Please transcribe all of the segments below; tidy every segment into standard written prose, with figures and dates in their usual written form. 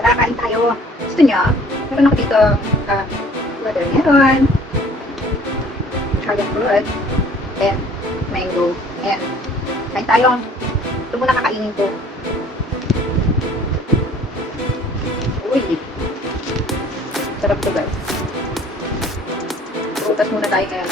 Tara, kain tayo. Gusto niyo? Meron ako dito, watermelon, dragon fruit, and mango. Ayan. Kain tayo. Ito muna kakainin ko. Uy. Sarap to, guys. Prutas muna tayo kaya.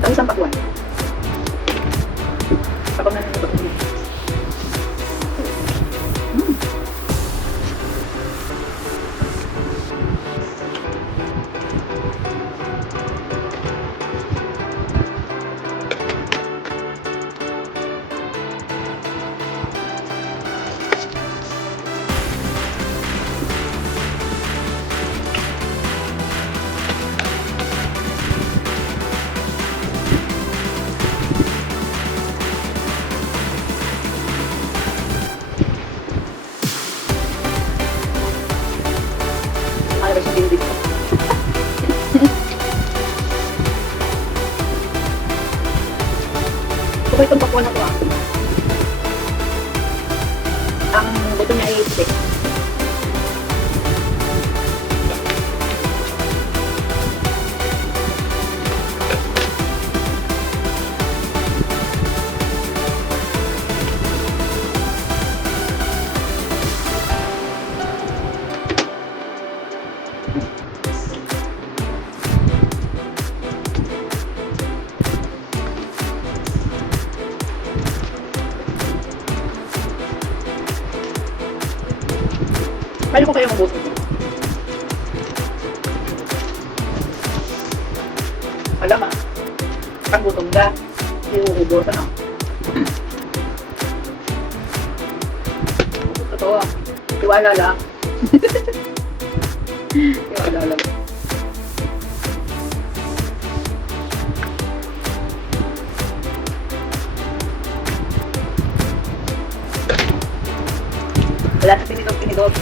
Ang isang pakuan. Kapag na nito. Ano ba siya dito? Bukay itong pakuan na to ah. Ang buto niya ay stick. Kaya ko kayong ubusin ko. Alam ah, pag gutom ka, iuubusan ako. Totoo ah, tiwala lang. Tiwala lang. Wala na pinidog-pinidog.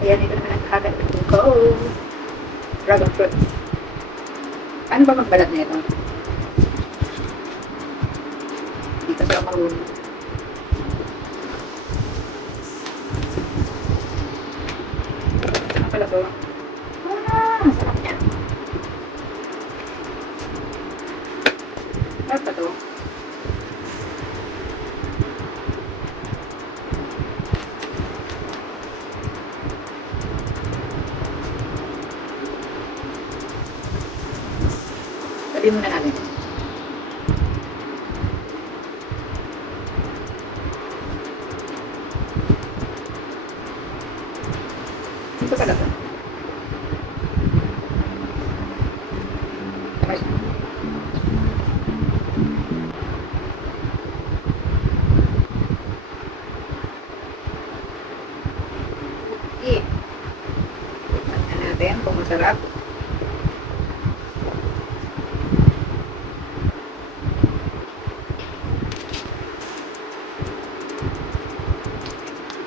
Ayan, ito naman ang agad ko. Dragon fruit. Paano ba magbalat nito? Hindi kasi ako marunong. Ano pala to? Ang sarap niya. Ano pa to? Sabi muna natin. Ito pala to. Okay. Okay. Tignan natin kung masarap.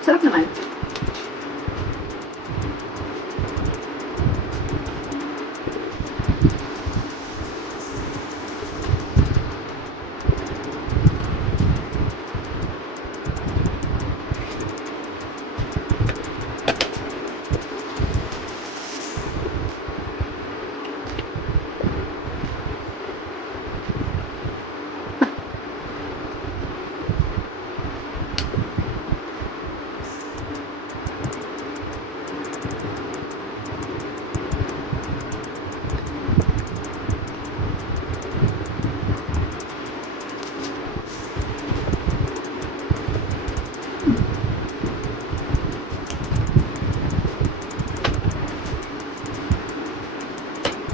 Sarap naman.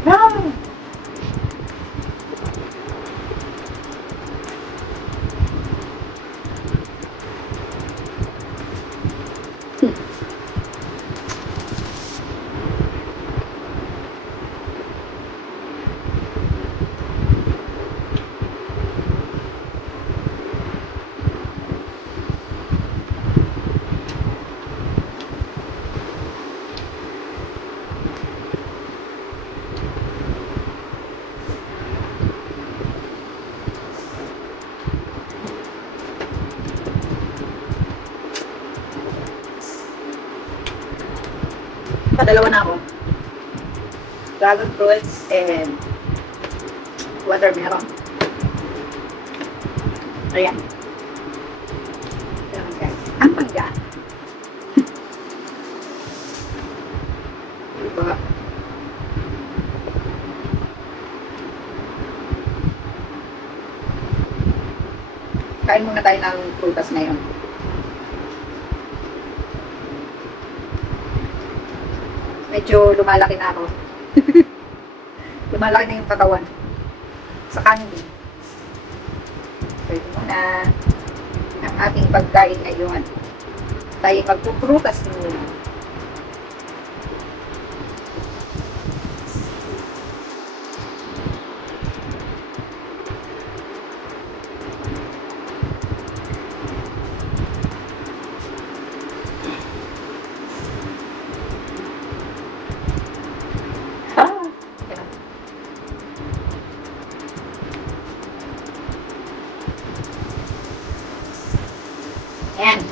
Wow! Padalawa na ako. Dragon fruits and watermelon. Ayan. Ayan guys. Ang mangga. Diba? Kain muna tayo ng prutas ngayon. Medyo lumalaki na ako. Lumalaki na yung katawan. Sa candy. So, ito muna ang ating pagkain ngayon. Tayo magpuprutas muna. Ayan.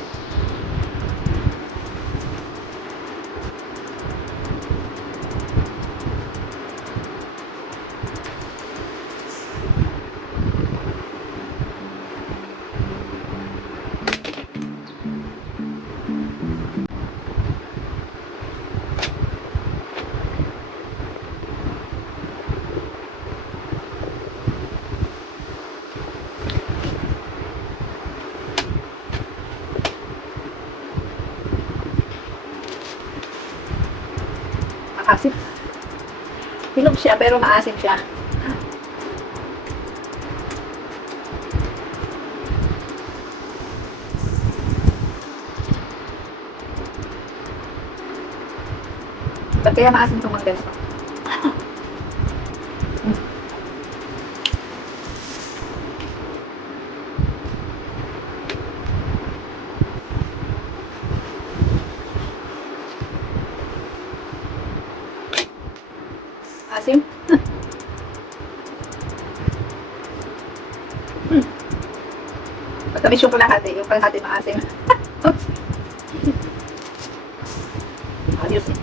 Maasim. Hinog siya pero maasim siya. Ba't kaya maasim itong mga ganito? Maasim. Matamis yung kalahati. Yung kalahati maasim. Ayos eh.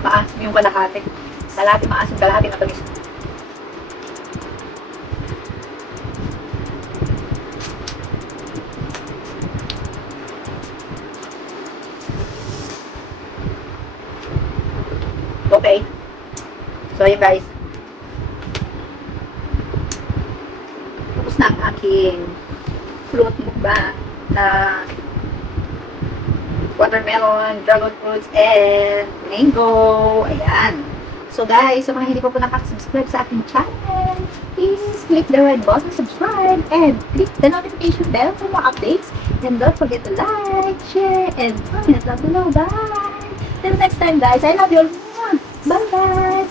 Maasim yung kalahati. Kalahati maasim, kalahati matamis. Okay. So yun guys. Tapos na ang aking fruit mukbang na watermelon, dragon fruits, and mango. Ayan. So guys, sa mga hindi pa po nakasubscribe sa aking channel, please click the red button, subscribe, and click the notification bell for more updates. And don't forget to like, share, and comment down below. Bye! Till next time guys, I love you all. Bye-bye!